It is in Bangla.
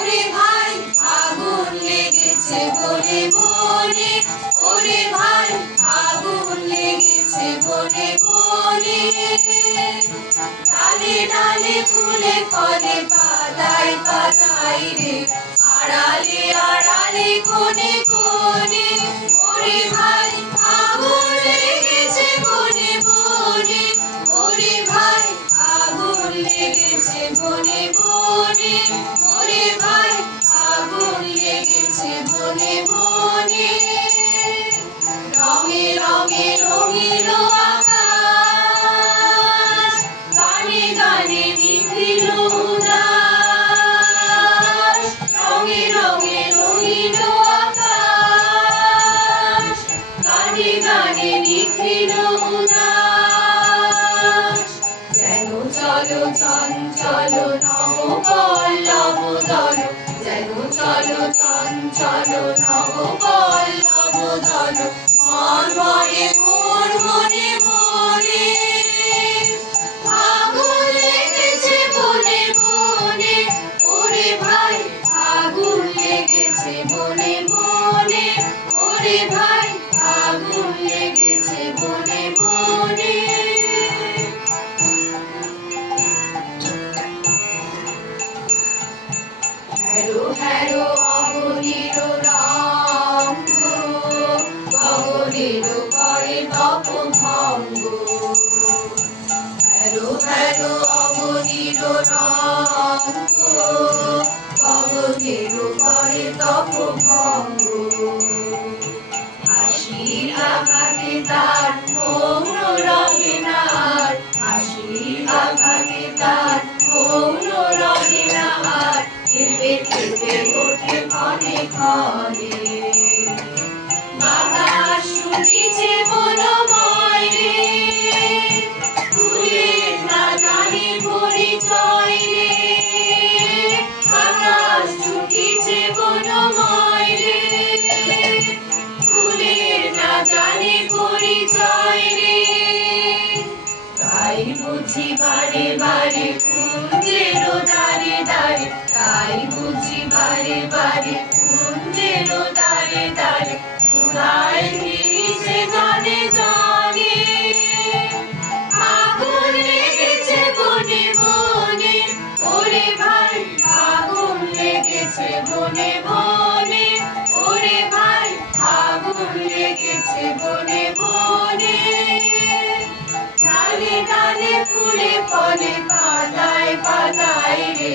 ওরে ভাই আগুন লেগেছে বনে বনে, ওরে ভাই আগুন লেগেছে বনে বনে। ডালে ডালে ফুলে ফলে পাতায় পাতায় রে, আড়ালে আড়ালে কোণে কোণে, ওরে ভাই আগুন লেগেছে বনে বনে, ওরে ভাই আগুন লেগেছে বনে বনে, ওরে ভাই আগুন লেগেছে বনে বনে। রঙে রঙে রঙিল আকাশ, গানে গানে নিখিল উদাস। রঙে রঙে রঙিল আকাশ, গানে গানে নিখিল উদাস। যেন চলো চঞ্চল নবপল্লব দল, যেন চলো চঞ্চল নবপল্লব দল, মর্মরে মোর মনে মনে। আগুন লেগেছে বনে বনে, ওরে ভাই আগুন লেগেছে বনে বনে, ওরে ভাই আগুন লেগেছে বনে বনে। হ্যারো হ্যারো অগণির রঙ্গ, গগনের করে তপ ভঙ্গ। হ্যারো হ্যারো অগণির রঙ্গ, গগনের করে তপ ভঙ্গ। হাসির আঘাতে তার মৌন রঙে নার, হাসির আঘাতে তার মৌন রঙে নার। কেঁপে কেঁপে ওঠে ক্ষণে ক্ষণে, বাতাস শুনিছে মনোময় রে, ফুলের না জানে পরিচয় রে। বাতাস শুনিছে মনোময় রে, ফুলের না জানে পরিচয় রে। তাই বুঝি বারে বারে কুঞ্জের দ্বারে দ্বারে, তাই বুঝি বারে বারে কুঞ্জের দ্বারে দ্বারে, সুধায় ভিজে জানে জানে। আগুন লেগেছে বনে বনে, ওরে ভাই আগুন লেগেছে বনে বনে, ওরে ভাই আগুন লেগেছে বনে বনে। ডালে ডালে ফুলে ফলে পাতায় পাতায় রে,